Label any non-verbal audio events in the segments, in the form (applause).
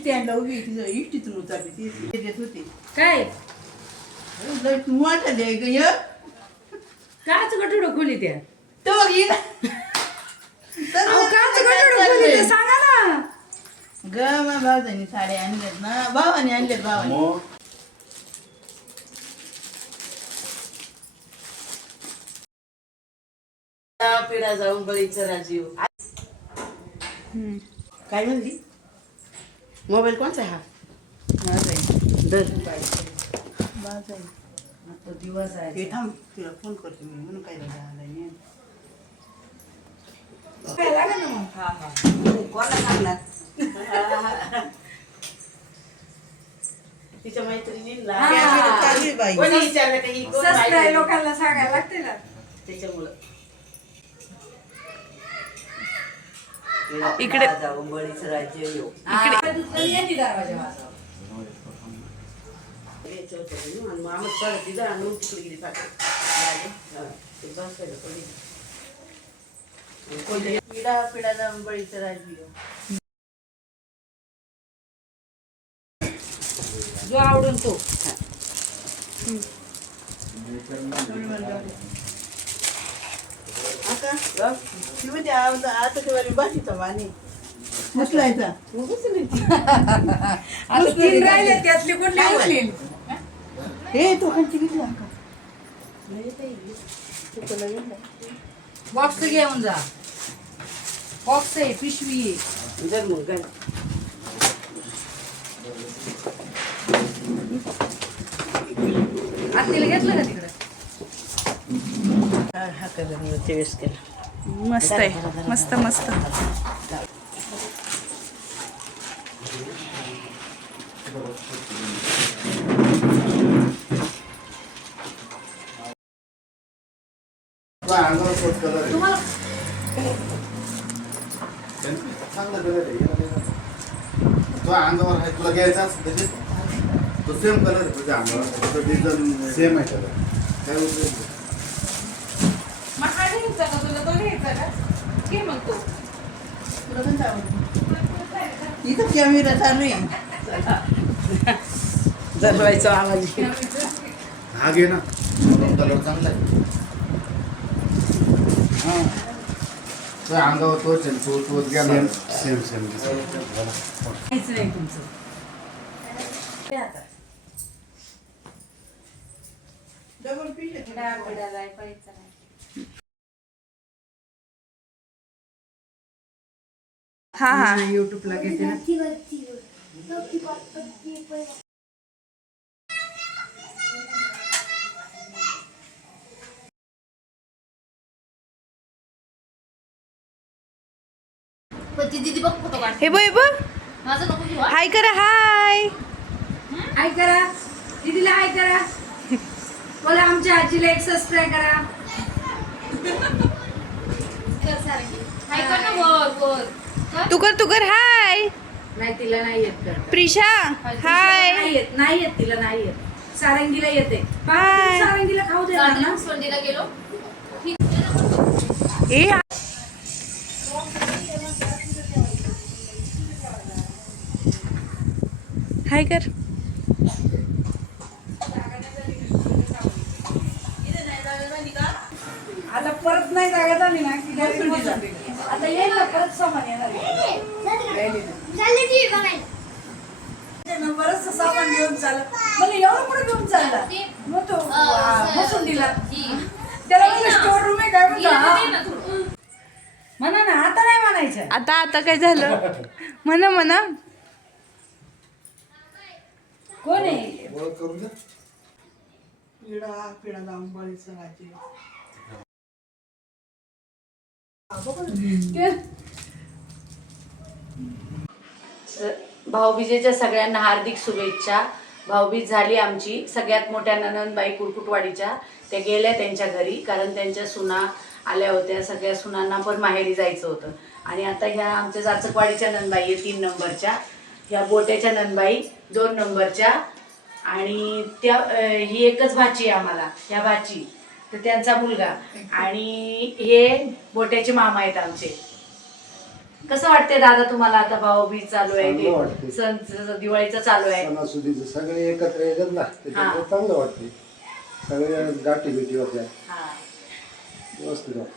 स्टँडला उभी इष्टीतून उतरली. ती ती देत होती. काय? लय मोठा दे ग. काच गटुड खोली त्या. तो अहो, काच गटुड खोली त्या सांगा ना. ग मा भावजानी साड्या आणल्यात ना. भावाने आणल्यात भावाने. मग? पिढा जाऊन बळीचं राजीव. काय म्हणली मोबाईल कोणचा आहे हा माझा आहे. दर माझा आहे. तो दिवस आहे हे थांब तुला फोन करतो मी म्हणून काय झालं नाही काय लागेल ना मग हा हा कोणाला सांगणार तिच्या मैत्रिणींना हा. कॅमेरा चालू आहे बाई कोणी विचारलं का ही कोण सबस्क्राईब बाई? लोकांना सांगायला लागते ना त्याच्यामुळं इकडे जाऊन बळीचं राज्य येऊ इकडे येते दरवाजा वाजवा. यायचं होतं म्हणून. आणि मग आम्ही परत तिथं आणून तिकडे गेली पाठव हा, ते बसायला कोणी कोणी पिढा पिढा जाऊन बळीचं राजवीर जो आवडून तो. आता ती म्हणते आव- आता ते वाली बाशीचा माने उचलायचा आता तीन राहिले त्यातली कोणली उचलील हे तो खालची बॉक्स घेऊन जा. बॉक्स आहे पिशवी. आहे जर मग काय आत्तीला घेतलं का तिकडे? हा हा कलर तेवीस केला मस्त आहे. मस्त मस्त. तुझा अंगावर आहे अंगावर तुला घ्यायचा तो सेम कलर आहे तुझ्या अंगावर सेम आहे कलर काय उपयोग नाही. मग हा घ्यायचा का तुला? तो घ्यायचा का? घे मग तो. तुला पण आवडतं इथं कॅमेरा चालू आहे. जरवायचा आवाज हा घे ना. कलर चांगला आहे. हा. तुझ्या अंगावर तोच आहे तो तोच घ्या ना सेम सेम काहीच नाही तुमचं. ते आता. डबल जाय पाहिजे हा हा. युट्यूबला घेते ना. हे बघ हे बघ. हा. हाय करा हाय. हाय करा. दीदीला हाय करा. बोला आमच्या आजीला एक सबस्क्राईब करा. हाय कर ना वर वर. तू कर तू कर हाय. नाही तिला नाही येत करता. प्रिशा हाय नाही येत नाही येत तिला नाही येत. सारंगीला येते. हाय. सारंगीला खाऊ दे ना? सोंडीला गेलो. ए हाय कर. आता परत नाही जागा झाली ना की घरी. आता येईल ना परत सामान येणार सामान घेऊन चालला एवढं कुठे घेऊन चालला मग तो आ, बसून दिला. त्याला म्हणलं स्टोर रूम आहे काय म्हणतो. म्हणा ना आता नाही म्हणायचं. आता आता काय झालं? म्हणा म्हणा. कोण आहे? पिढा पिढा जाऊन बळीचं राजे. भाऊबीजेच्या सगळ्यांना हार्दिक शुभेच्छा. भाऊबीज झाली आमची सगळ्यात मोठ्या ननंदबाई कुरकुटवाडीच्या. त्या गेल्या त्यांच्या घरी कारण त्यांच्या सुना आल्या होत्या. सगळ्या सुनांना पण माहेरी जायचं होतं. आणि आता ह्या आमच्या जाचकवाडीच्या नंदबाई आहे तीन नंबरच्या. ह्या बोट्याच्या नंदबाई दोन नंबरच्या. आणि त्या ही एकच भाची आहे आम्हाला ह्या भाची. तर त्यांचा मुलगा. आणि हे बोट्याचे मामा आहेत आमचे. कसं वाटतंय दादा तुम्हाला आता भाऊबीज चालू आहे? सण स- दिवाळीचं चालू आहे. सणासुदीचं सगळे एकत्र येतात ना त्याच्यामुळे हा. चांगलं वाटते सगळे गाठी भेटी होत्या. हा. व्यवस्थित वाटतं.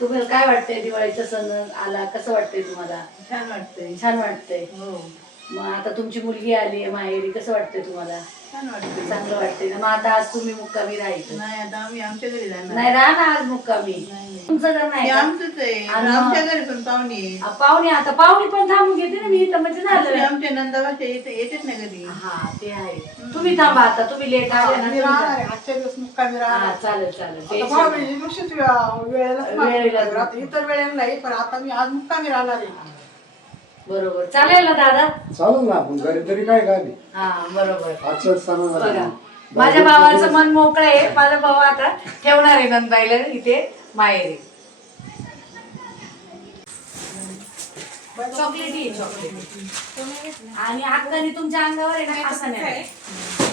तुम्हाला काय वाटतंय दिवाळीचा सण आला? कसं वाटतंय तुम्हाला? छान वाटतंय. छान वाटतंय. हो. मग आता तुमची मुलगी आली आहे माहेरी कसं वाटतंय तुम्हाला? छान वाटतंय चांगलं वाटतंय. ना मग आता आज तुम्ही मुक्कामी राहायचं. नाही आता आम्ही आमच्या घरी जाणार. नाही राहा ना आज मुक्कामी. नाही. तुमचं घर नाही का? आमचंच आहे. आणि- आमच्या घरी पण पाहुणे. आ, पाहुणे आता पाहुणे पण थांबून घेते ना मी इथं म्हणजे झालं. आमच्या नंदाबाच्या येते येतेच ना घरी. हा ते आहे. तुम्ही थांबा आता तुम्ही लेट आले ना मी तुम्ही राहणार जा. आहे. आजच्या दिवस मुक्कामी राहणार. हा चालेल चालेल. आता टेन्शन भाऊबीज नाही. दिवशीच वे- वेळेलाच वेळेला. इतर वेळेला नाही पण आता मी आज मुक्कामी राहणार आहे. बरोबर. चालेल ना दादा? चालेल ना आपण घरी तरी काय नाही हा बरोबर. आजचं सणाला बघा माझ्या भावाचं मन मोकळं आहे. माझा भाऊ आता ठेवणार आहे नंदाईला इथे माहेरी. चॉकलेटी आहे चॉकलेटी आणि अक्काने तुमच्या अंगावर आहे ना असं नाही.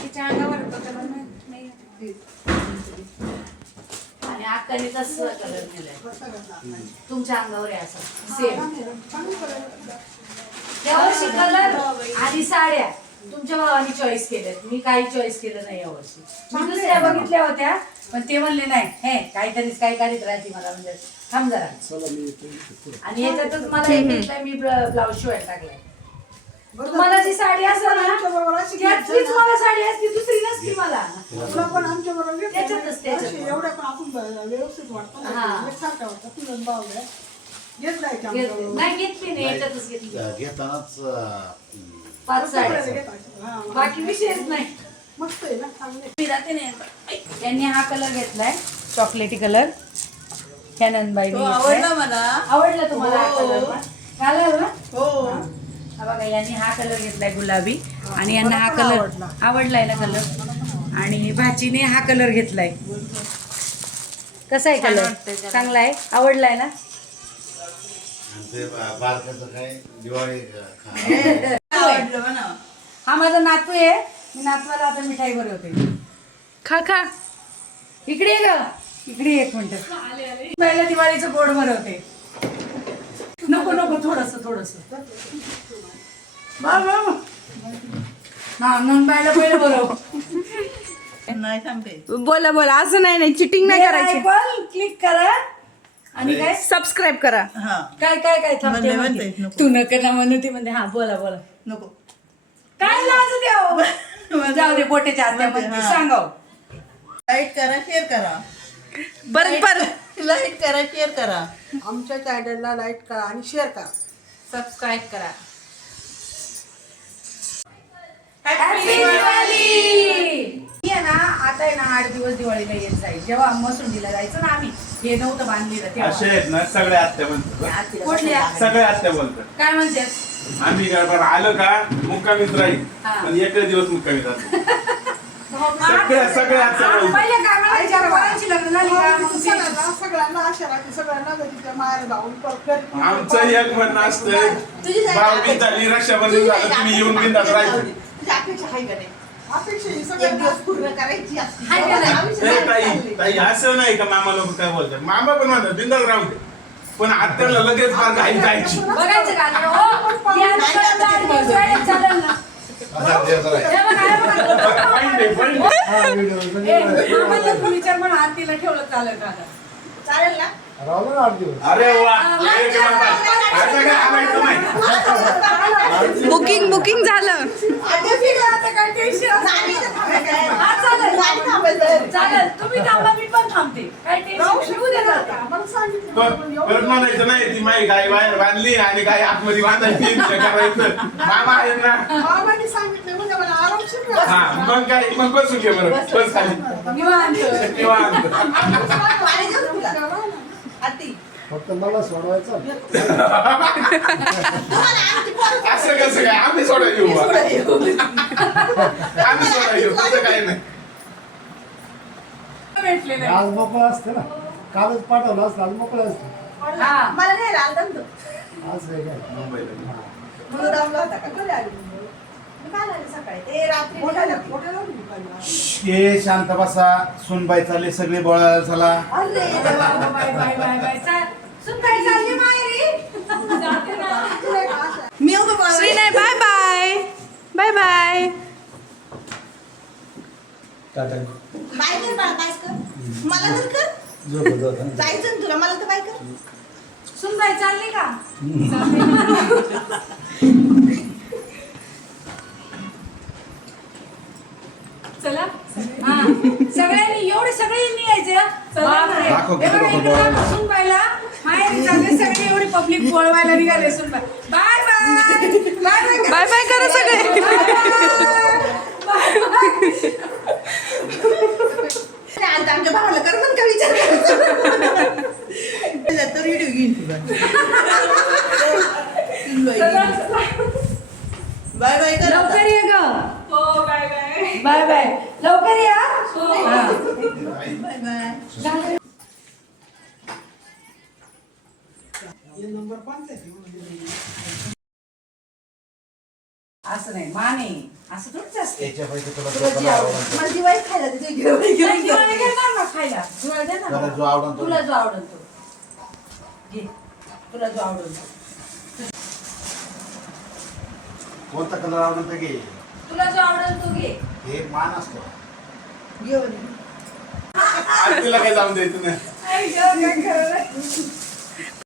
तिच्या अंगावर होतं त्याला नाही- नाही आणि अक्काने तसं कलर दिलाय तुमच्या अंगावर आहे असं. सेम यावर्षी कलर आणि साड्या. तुमच्या भावाने चॉईस केल्यात मी काही चॉईस केलं नाही यावर्षी. मी दुसऱ्या बघितल्या होत्या पण ते म्हणले नाही. हे काहीतरीच काही काढीत राहते मला म्हणजे थांब जरा. आणि याच्यातच मला एक घेतलाय मी ब्लाऊज शिवायला टाकलाय. तुम्हाला जी साडी असेल ना त्यातलीच मला साडी असती दुसरी नसती मला. तुला पण आमच्या बरोबर. त्याच्यातच, त्याच्यात. एवढ्या पण आपण व्यवस्थित वाटतो ना. हा. एकसारखं वाटतं. तुझं भाऊ नाही का आमच्या घेतली. बरोबर? नाही घेतली नाही याच्यातच घेतली घेतानाच अं, पाच साड्या. हा. बाकी विषयच नाही. मस्त आहे ना चांगले मी जाते नाही यांनी हा कलर घेतलाय चॉकलेटी कलर. तो घेतलाय. आवडला मला. आवडला तुम्हाला हा हो. कलर पण? घालाल ना हो. हा. बघा यांनी हा कलर घेतलाय गुलाबी. आणि यांना हा कलर आवडलाय ना कलर. आणि भाचीने हा कलर घेतलाय. कसा आहे कलर? चांगला आहे? आवडलाय ना? आणि ते बा- बारकाचं काय? दिवाळी अं, खा- (laughs) आवडलं म्हणा हा माझा नातू आहे. मी नातवाला आता मिठाई बनवते. खा खा. इकडे ये ग. इकडे ये एक मिनिट. पहिला दिवाळीचं गोड बनवते. नको नको थोडस थोडस. नोंदबायला पहिलं बरोबर नाही बोला बोला. असं नाही नाही. चिटिंग नाही करायची. क्लिक करा. आणि काय? सबस्क्राईब करा. हा. काय काय काय थांबते म्हणते, म्हणते. म्हणते, नको. तू नका ना म्हणू ती म्हणते हा बोला बोला. नको. काय लाजू द्या (laughs) जाऊ दे पोटेच्या आत्या म्हणते, म्हणते हा. सांगाव लाईक करा शेअर करा. परत परत लाईक करा शेअर करा. आमच्या चॅनलला लाईक करा आणि शेअर करा. सबस्क्राईब करा! मी आहे ना आता आहे ना आठ दिवस दिवाळीला येत जाईल. जेव्हा मसुंडीला जायचं ना आम्ही. हे नव्हतं बांधलेलं असे तेव्हा आहेत ना सगळ्या आत्या म्हणतात कुठल्या सगळ्या आत्या बोलतात. काय म्हणतात आम्ही गडबड आलं का? मुक्कामीच राहील हा. पण एकच दिवस मुक्कामी जातो. सगळ्या सगळ्या आत्या बोलतात. पहिल्या काय म्हणायच्या पोरांची लग्न झाली का? मग ते- सगळ्यांना सगळ्यांना आशा राहते सगळ्यांना तिच्या माहेर जाऊन परत घरी- आमचं एक म्हणणं असतं झाली रक्षाबंधन झालं तुम्ही येऊन बिंदात राहायचं तुझी अपेक्षा आहे का नाही? ही नाही? ताई ताई असं नाही का मामा लोक काय बोलतात मामा पण म्हणतात बिंदात राहू दे पण आत्याला लगेच फार घाई जायची बघायचं का आता? हो, या दुकानात आठ दिवस वेळेत चालेल ना. आता ते जरा आहे. हे बघा, हे बघा. Point आहे, point आहे. हा व्हिडिओ ए, मामाला तू विचार म्हणून आरतीला ठेवलं चालेल का आता? चालेल ना अरे वा एक नंबर. बुकिंग बुकिंग झालं. म्हणायचं नाही ती माई गाय बाहेर बांधली आणि गाय आतमध्ये बांधायची हे करायचं. मामा आहे ना. मामाने सांगितलं मला आरामशीर मिळालं. हा मग काय मग बसून घे बरं. बस खाली. निवांत. निवांत. फक्त मला सोडवायचं असं कसं काय? आम्ही सोडा येऊ बा. आम्ही सोडा येऊ तसं काय नाही. भेटले नाही. आज मोकळं असते ना. कालच पाठवलं असतं आज मोकळं असतं. हा. मला नाही राहिलं. आज काय? मुंबईला. मुलं दमला होता का? काल आले? सकाळी? ते रात्री. हे शांत बसा. सुनबाई चालले सगळे बोळायला चला अरे बाय बाय बाय बाय. सुनबाई चालली माहेरी? जाते ना. मी bye bye bye bye tata. Bye कर बाळा बाय कर मला तर कर. झोप जाता जायचं ना तुला. मला तर बाय कर सुनबाई चालली का? हा. सगळ्यांनी एवढे सगळे यायचे. बापरे दाखव किती एवढे लोकं इकडं बोलायला. सुनबाईला माहेरी चालले सगळे एवढी पब्लिक बोलवायला निघाले सुनबाई bye bye. Bye bye. Bye bye करा सगळे. आता आमच्या भावाला कर पण का विचार करायचा? तर व्हिडिओ घेईन तुला. बाय बाय कर आता. लवकर ये ग. हो बाय बाय. Bye bye. लवकर या. हा. असं नाही माने. असं थोडंच असते. याच्यापैकी तुला तुला जो जी कलर आवडेल. आवडेल मला दिवाळी खायला घेऊन. दिवाळी घेणार ना खायला. दिवाळी देणार तुला. जो आवडेल तो. तुला जो आवडेल तो घे. तुला जो आवडेल तो कोणता कलर आवडेल घे तुला जो आवडेल तो घे हे मान असतो घेऊन ये. आज तिला काय जाऊन द्यायचं नाही आई गं, काय खरं नाही.